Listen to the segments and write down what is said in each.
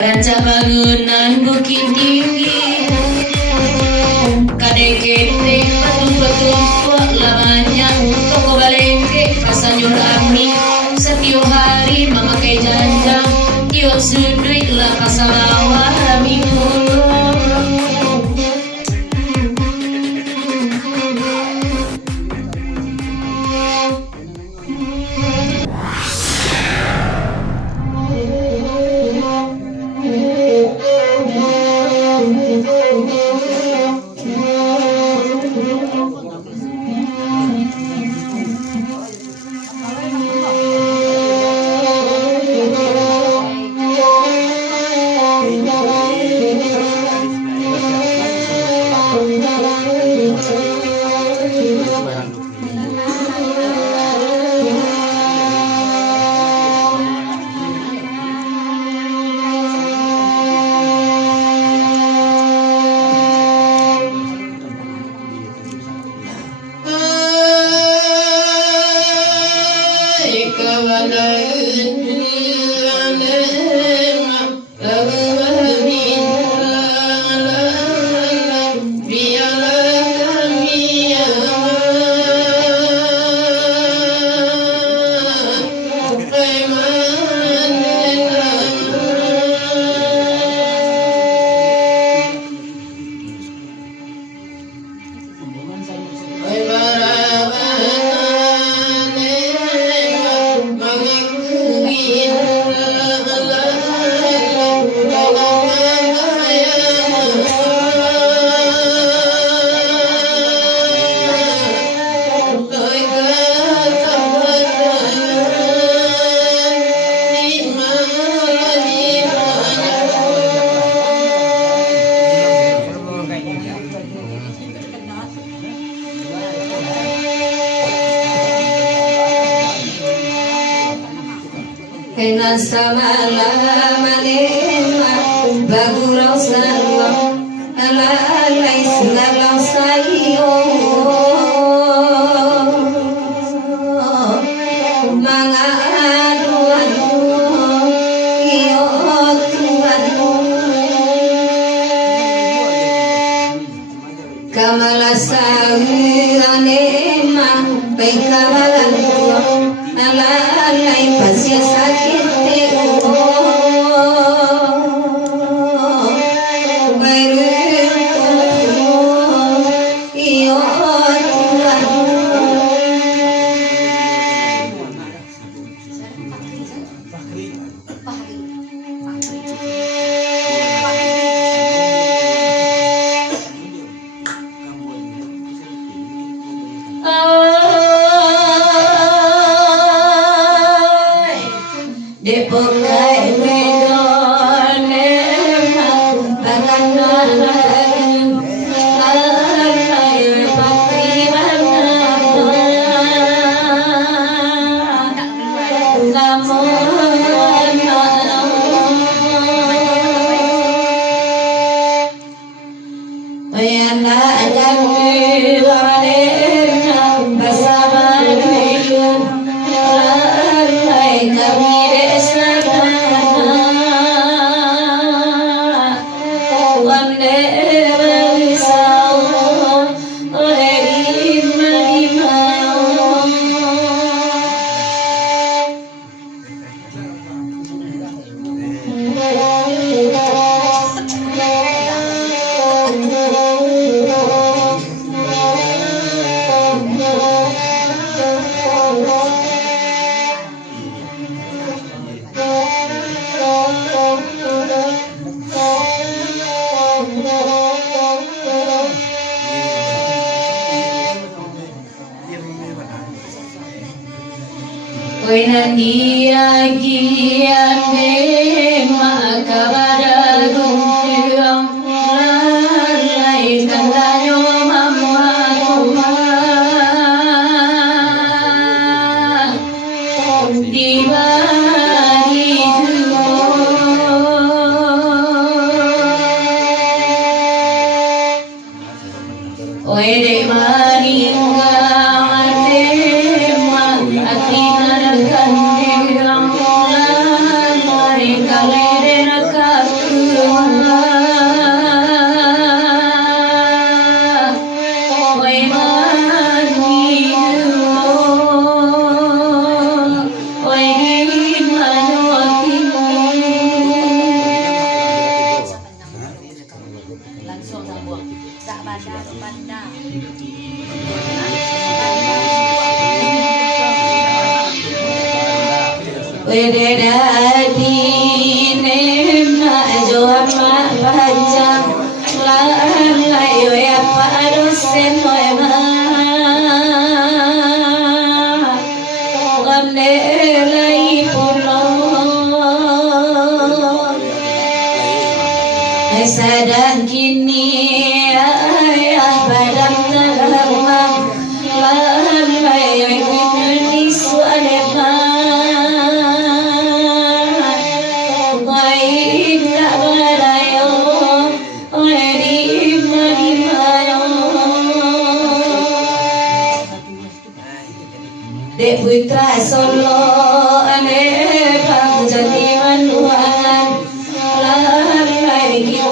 Ranca bangunan bukit tinggi, kadekete batu-batu lamanya toko balengke pasanyur ami setiap hari memakai janjang kios sudut lah pasalawa minggu. Oede maringa ate ma ati narakan dirang johan mak panjang lahan layo ya pak dosen moe mak konde lai puno sadang kini ayah badan terlemah lahan layo ini suadema baik tak berayo di mayo dek putra solo ane bang jadi manuan lahan layo kita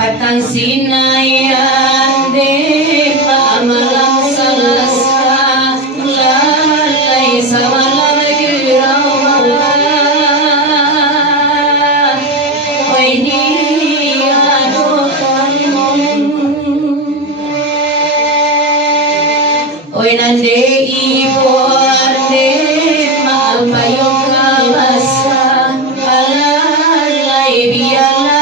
patang sinayan de malam salasa lalai samalam kirawa oi dia dokan oi nande ibu ande maal payung kalasa lalai biala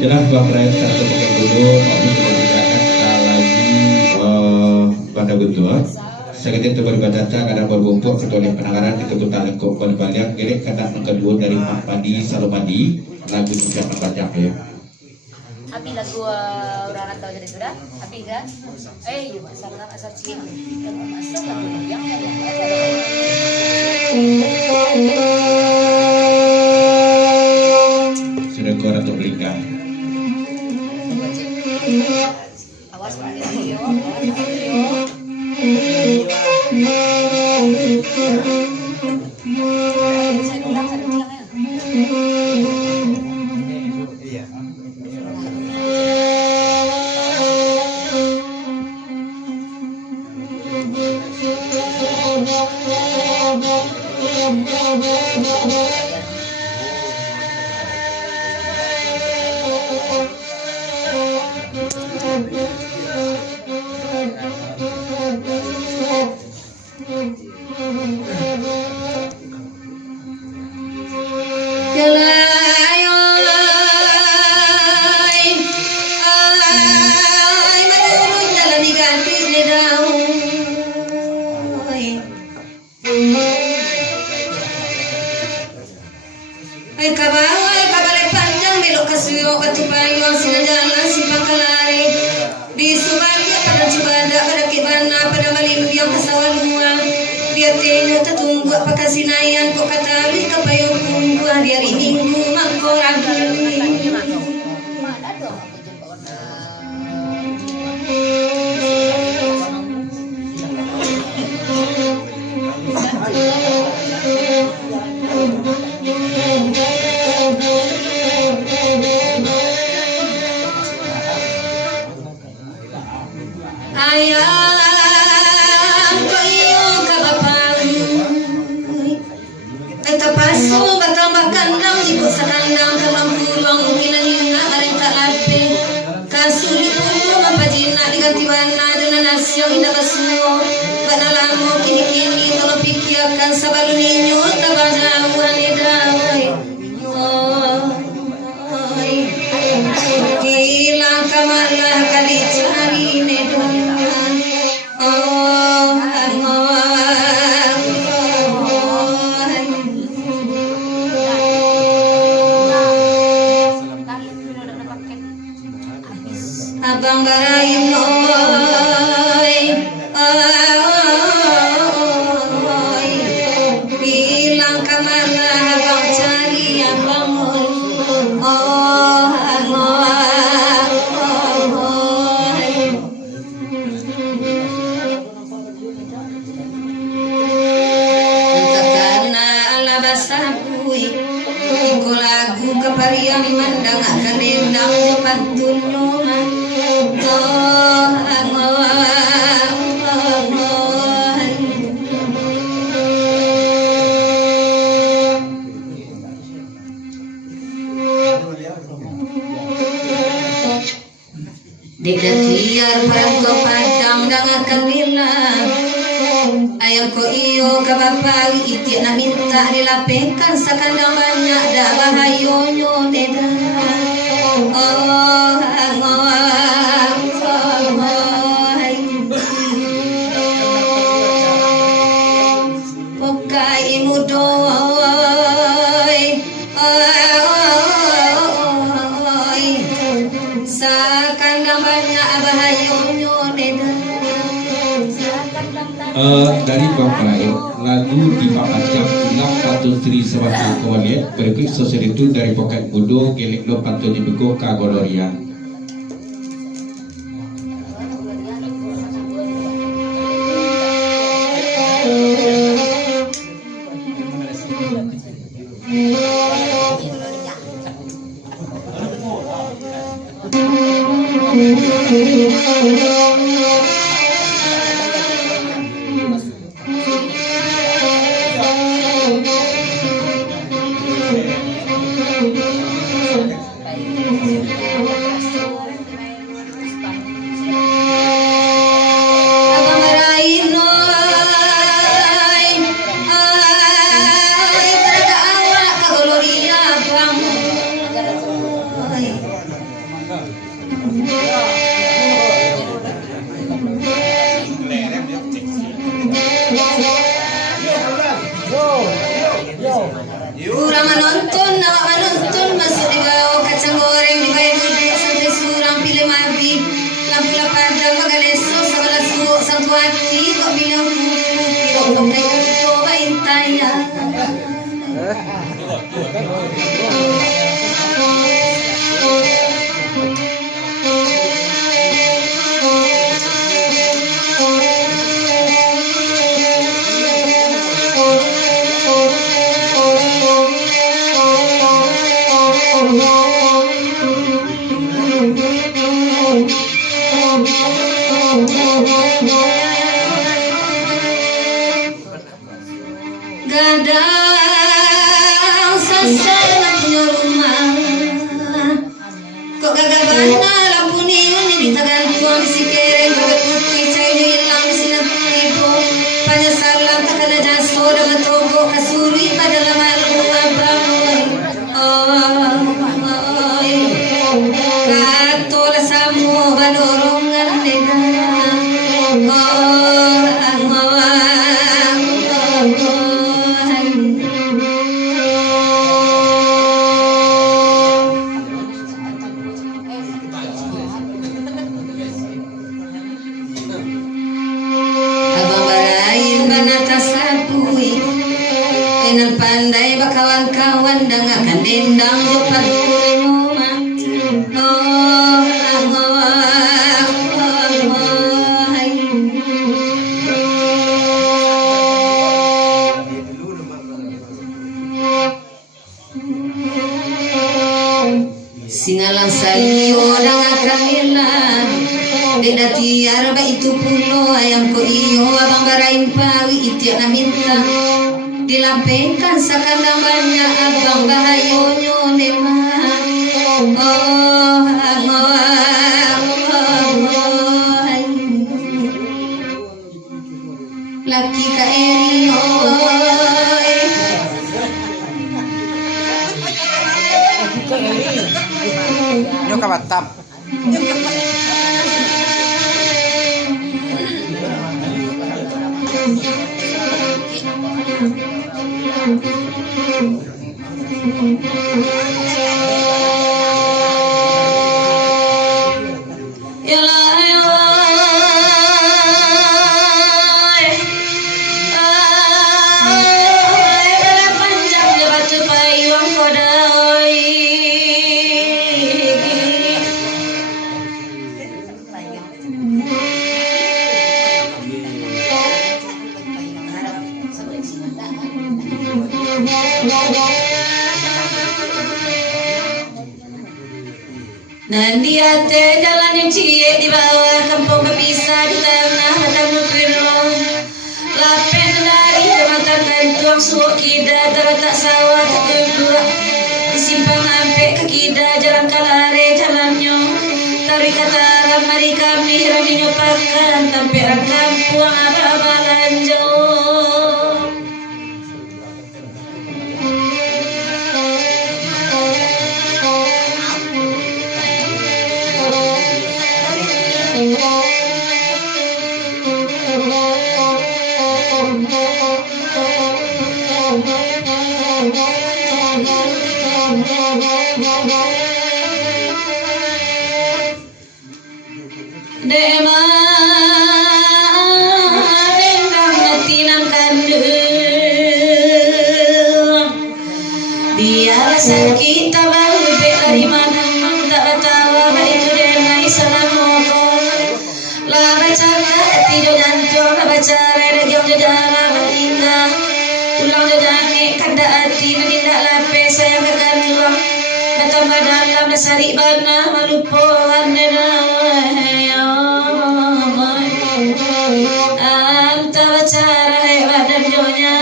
Jelas dua perayaan satu pakai dulu, kami sudah dikatakan lagi pada bentuk. Sekitar itu berbaca kada berbumpuk kecuali penanganan ditutup tali kok berbalik kiri kata yang kedua dari Mak Padi Salomadi lagu juga membaca ya. Api lagu orang tahu jadi sudah, api kan? Yuk asal cium, asal lagu yang sudah keluar atau berikan. Awas pakai video, awas pakai video. Saya ulang ya. Ay, manulong jalan di ganti ni daw. tetunggu pakasinayan ko katabi kapayong kunggu hari minggu mangkoragi. Mana dong aku jumpa warna. Ayang ko iyo kabapang ay tapaso batang bakandang ibu sa kandang kamang pulong kinalina aring kaape kasuli puno mapajina digatiwan na duna nasyong inabasuo panalamo kini-kini tolong pikirkan sa balu ninyo tabajawan idaway hilang kamalah kali cari neduan abang garaim bilang kemana abang cari abang takana ala basabui iko lagu kapariang mandang akan endang pantunyo Dikdatiar parangko padang dangakan nila ayam ko iyo kabapagi iti na minta nilapekan sa kandang banyak da bahayonyo neda Pokai imudoy sa kandang banyak bahayonyo neda dari Bapak lagu di Papajam Ulang Patu Sri Sewatu Kewaliat berikut sosial itu dari Pokat Budo Gelik Lo Patu Dibuko Kagoloria. Kurang menonton, nak menonton masuk di bawah kacang goreng di bayi gede sampai surang pilih mabi lampu padang maganeso sebelah suuk satu hati kok bilang kok mereka coba intanya. Gadang sasana pandai bakawan-kawan dangakan dendang jepat kurma. Singalang salio dangakan ilang beda tiar ba itu puno ayam ko iyo abang barain pawi itiak na minta dilampaikan sakandang banyak abang bahayonyo nemang laki ka eri Yo ka Batam. Nandi ate jalan yang cie di bawah kampung kepisah di tengah padang nukirlo lapen dari kematan kantuang suuk kida terletak sawah kedua di simpang ampe ke kida jalan kalare jalannya tarik kataran mari kami raminya pakan tampe kampung abah-abalanjo. Sakit tabang dari mana tak tahu itu denai salamoko la baca tido jantung la baca reda jam jajara batinda tulang jajange kada ati nindak lape sayang kakan luang batambah dalam dasari bana malupo andena anta baca badan jonya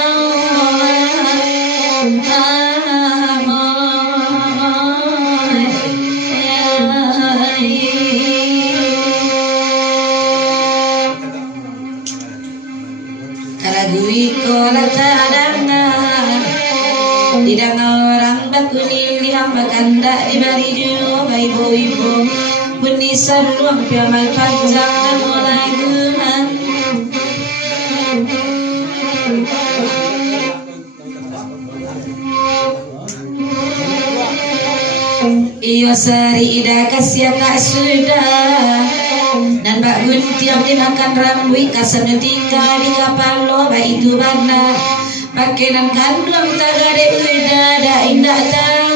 tidak orang bakunin di hamba kanda di bari juo ibu-ibu benisan ruang piamal panjang dan mulai guman iyo sari ida kasih tak sudah dan Mbak Gun tiap dimakan rambui kasarnya tinggal di kapal lo baik itu bana pakaian kandung tak ada udah ada indah tahu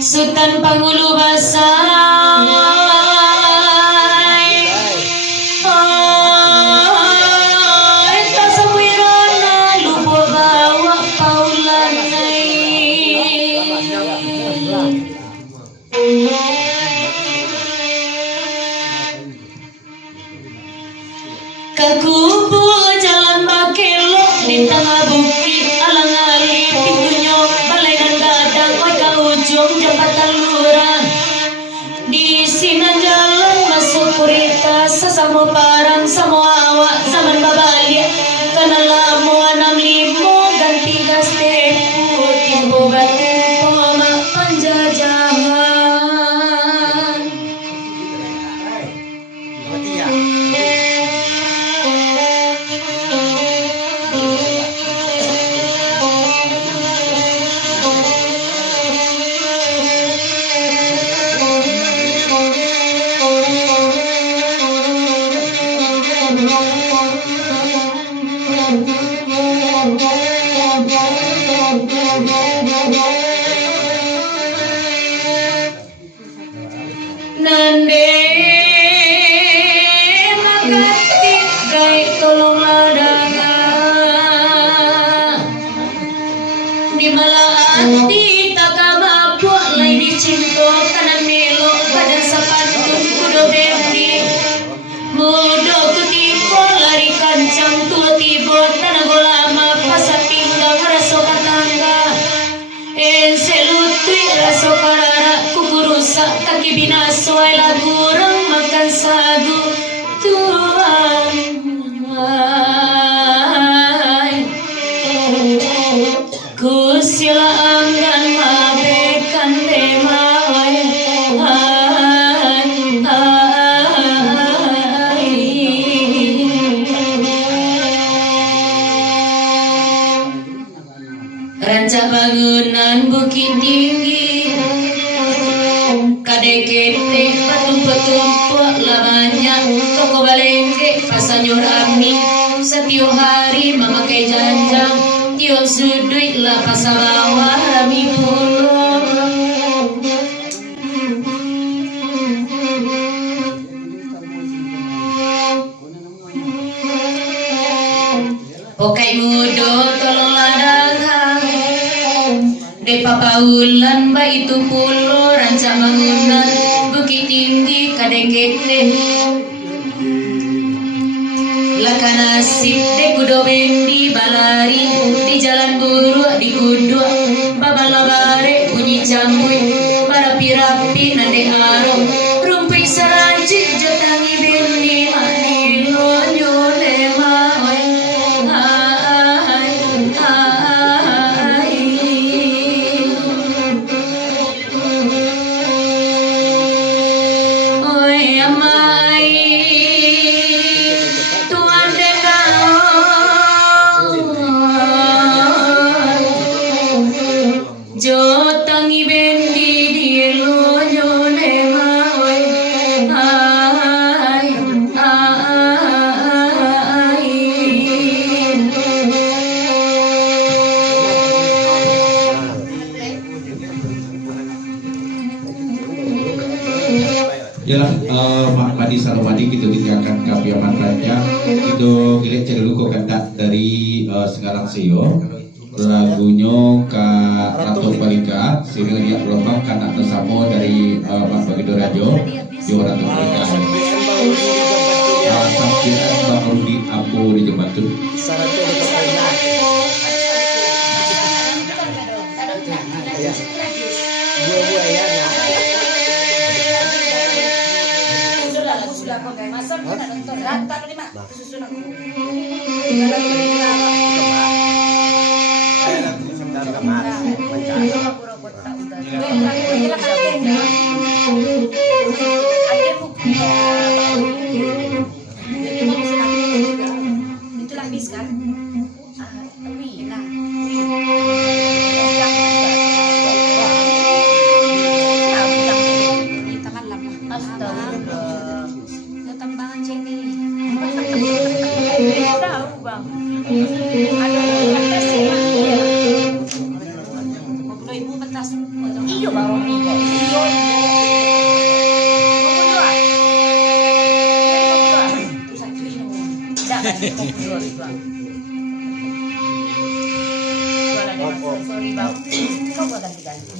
Sultan Pangulu Basai Tasawirana lupa bawa paulanai Kakumpul jalan Bakelo di tengah bukit alang-aling pintunya balai dan gadang ke ujung jembatan lurah di sini jalan masuk kuritas sesama parang semua awak zaman babalia karena lamu 65 ganti gas tepu timbu batu poma penjajahan Nande makati gai tolong ladanga di malaati takama buat lain di cinta kanan melo pada sapantun kudo bebi mudo kutipo lari kancang tua tibo tanah golama pasat pinggang raso katangga selutui raso karara kukurusa kaki binaso ay lagurang makan sagu tuan kusila anggan mabekan demay ranca bangunan bukit tinggi kadekete patung-patung lamanya toko balengke pasanyor ami setiap hari memakai janjang tiap sudut lah pasabawa rami pulau pokai mudo tolong ladang de papaulan ba itu pulo ranca bangunan bukit tinggi kadekete laka nasib de kudo bendi balari di jalan buruk di kudu babalabare bunyi jamui barapi-rapi nade aro rumpik saranjit jatangi bendi manilo nyone maoi Jotangi bendi dielo nyone maoi ai Yalah, Mak Madi Salomadi kita tinggalkan kapiaman raja itu gilik cedeluko kandak dari Sekarang Seo lagunya ke Ratu Balika sehingga dia gelombang kanak bersama dari Mas Bagido Radio Yo Ratu Balika sampiran Bang Rudi Apo di Jembatu itu habis kan? Tambangan sini. Tahu bang. Iyo baru nih kok. Iyo. Sorry bang, kau gua ganti-ganti.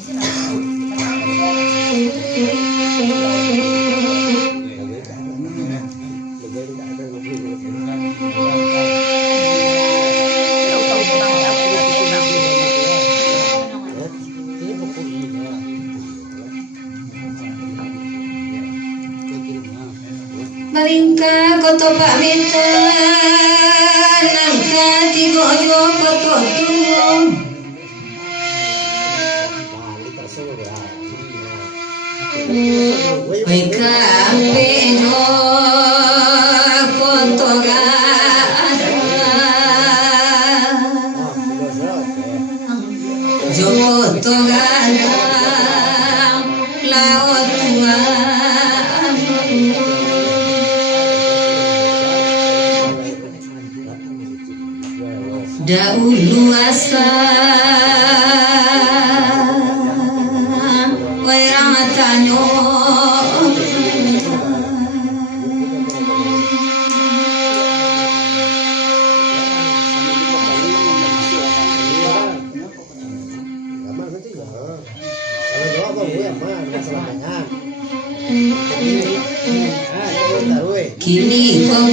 Maringka koto pamita nangka tigoyo koto tuwo Weka ambejo koto gada Jo koto gada laut tua Dahulu asa Weratanyo Kini kau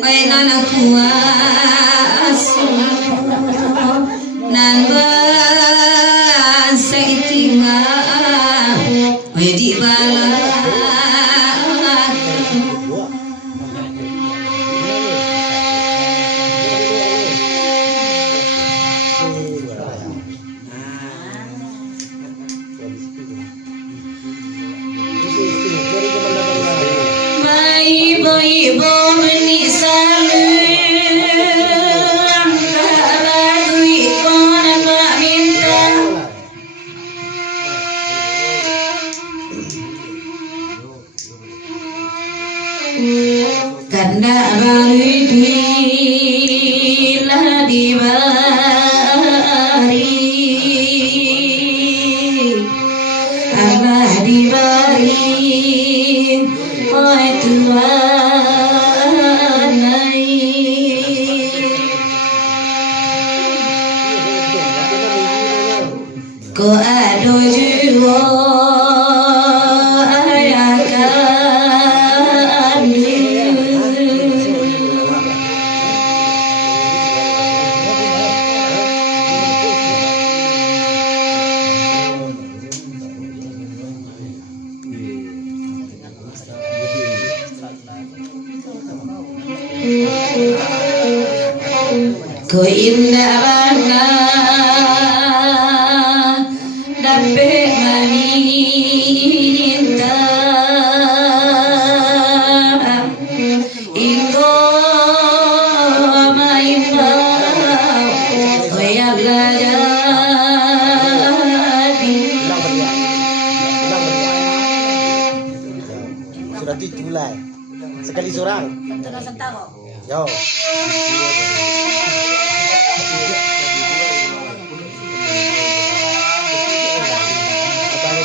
Wainana kuasu Nanban seitinga Wedi balat Ibu-ibu menisalu Antara duitku dan Pak Minta Kanda bari bila dibari Allah dibari Oi Tuhan Ko ado jiwa ayakan Ko indah banget Dapat meminta Ingo maimau Koyak jadi Sudah dimulai. Sekali seorang. Tengah setahun. Yo. Abang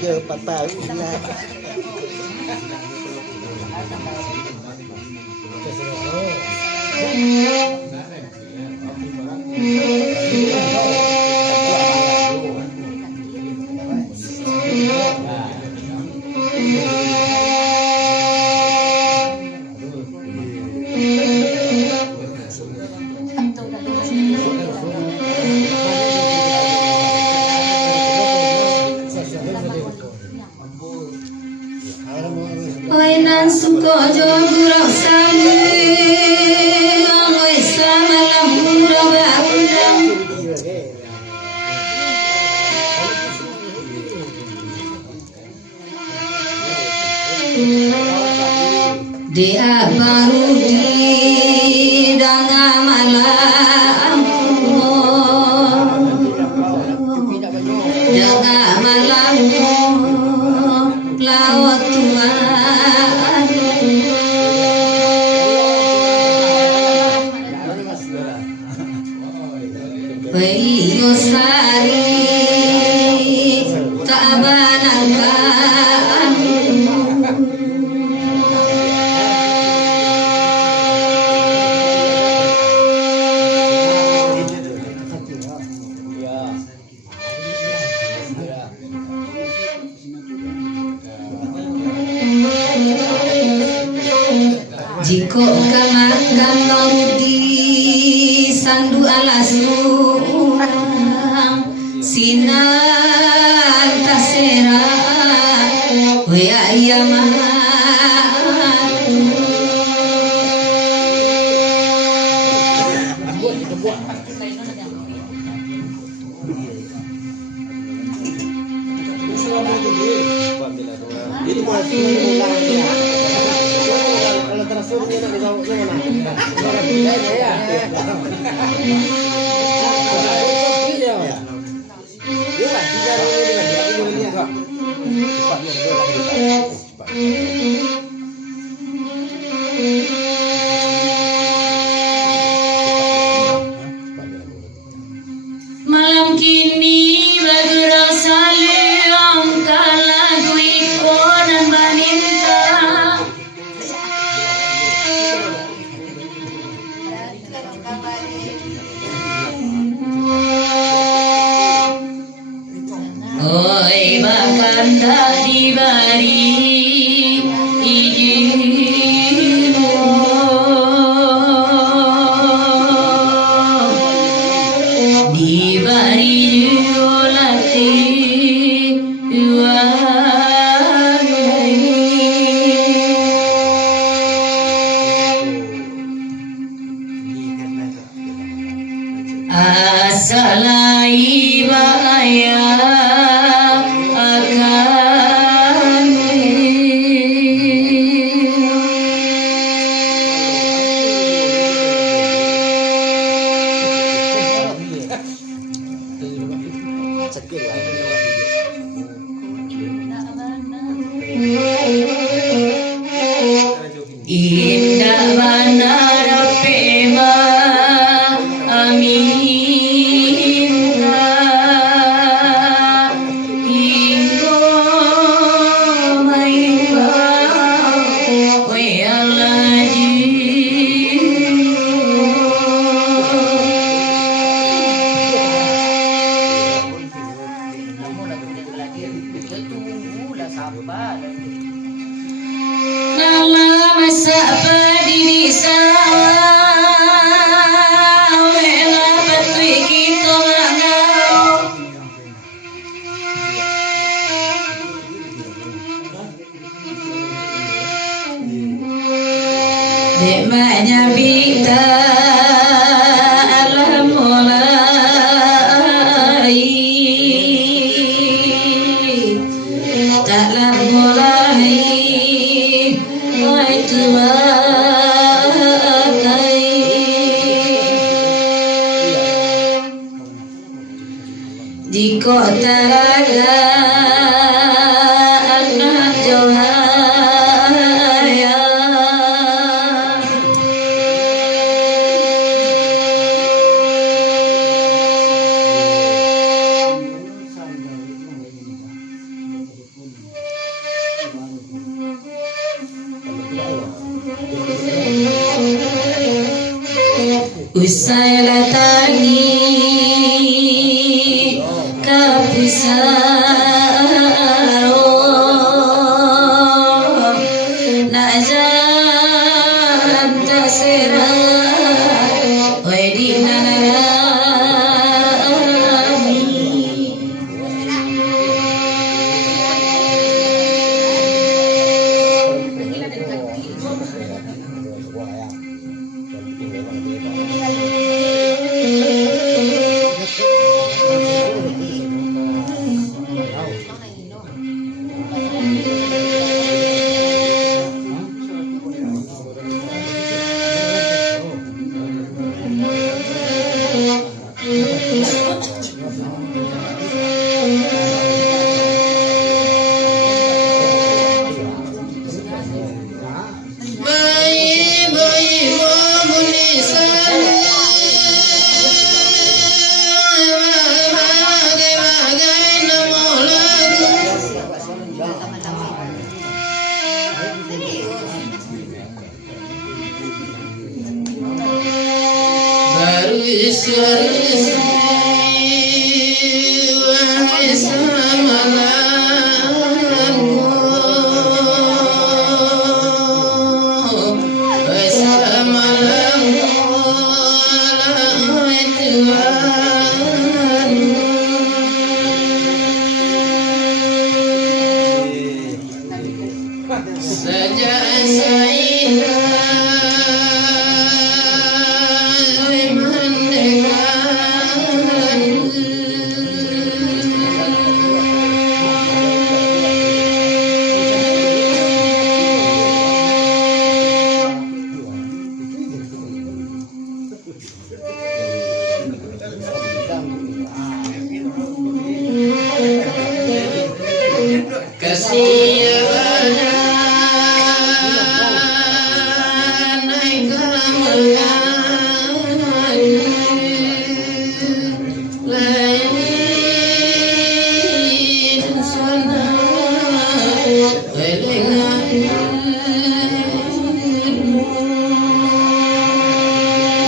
3-4 tahun lah. Wainan suko jogurau sami Oi sama lahura bakundang Dia baru di danga malam Danga malam laut tuan Jiko kamakan di sandu alasung sinar tasera wea iya Jadi masih mengulangi. Kalau terus dia nak tahu gimana? Ya. Dia lah tiga ini enggak. malam kini bergerak saling kalagu ikon dan banita oi makan tak diberi asalai baya akan indah bandara pema amin Demanya bita alam mulai taklah mulai wai tuakai di kota raga anak Johaya usai latangi kapusaro najam tasera wedi nanarami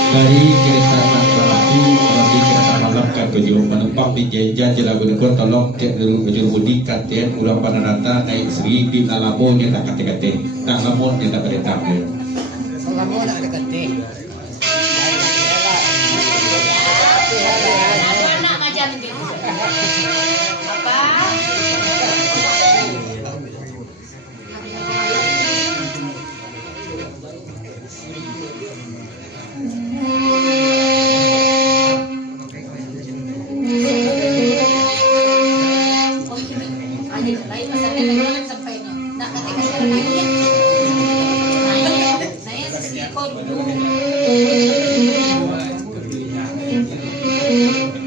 dari kereta Balaku melalui kereta malam kan kejo menumpang di jajan jelagu dekor tolong cek dulu kejo budi katien ulang panarata naik seri di alamo nyata kate-kate tak lamun nyata kereta Selama nak deketin. Anak macam gitu. Apa? Oh, ini lain pasarnya memang sampai no. Nak kata-kata naik. Naik sikon dulu.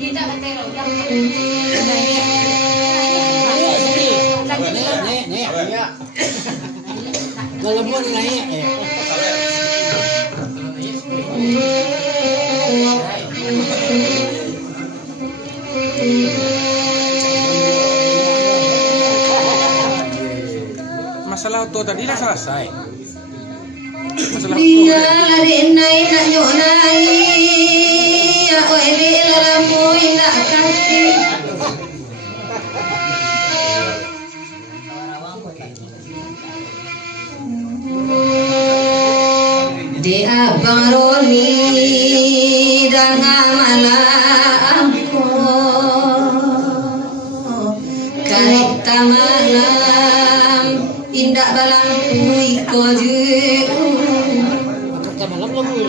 Tidak ketero, dah. Nih. Lelembut naik. Masalah auto tadi dah selesai. Masalah Dia naik nak nyonai, ya oi lalamoi nak kaki. Di abang Roni dan malamku, kereta malam indah balangku ikut Kereta malam lagu.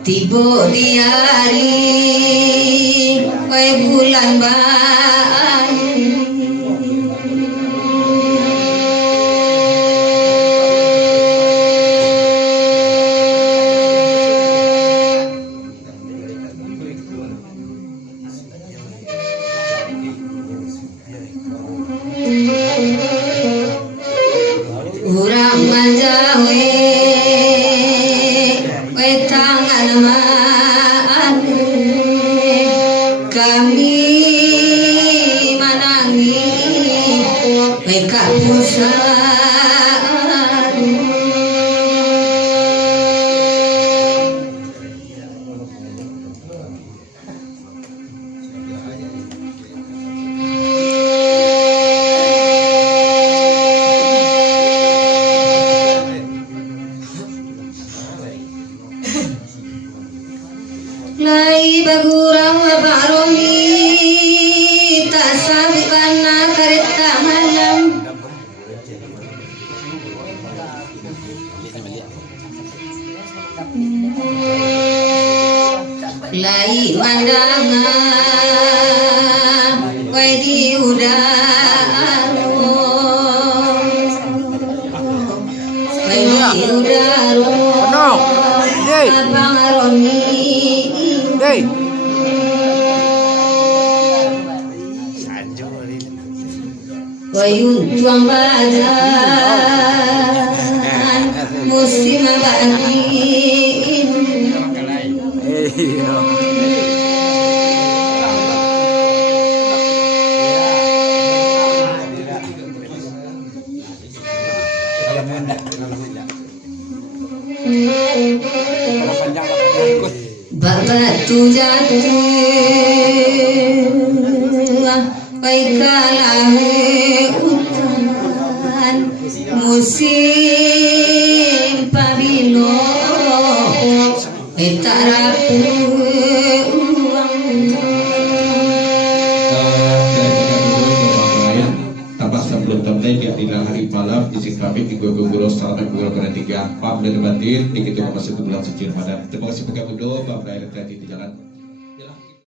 tiba di hari bulan baru. Urang manjawe tangan mane kami manangi kapusan lai bagurang baroni tak sabi kana kereta malam lai mandangan wai di udara wai di udara abang Roni Hey. Wayun tuang badan musim bangin batu jatuh kalah hutan musim pabilo tarapu tambah sebelum template ya tinggal hari malam izin kami di Guru Salaman Guru Pada 3 Pak dan Batin di kita masih bulan suci Ramadan. Terima kasih Pak Gudo, Pak Prayer di jalan.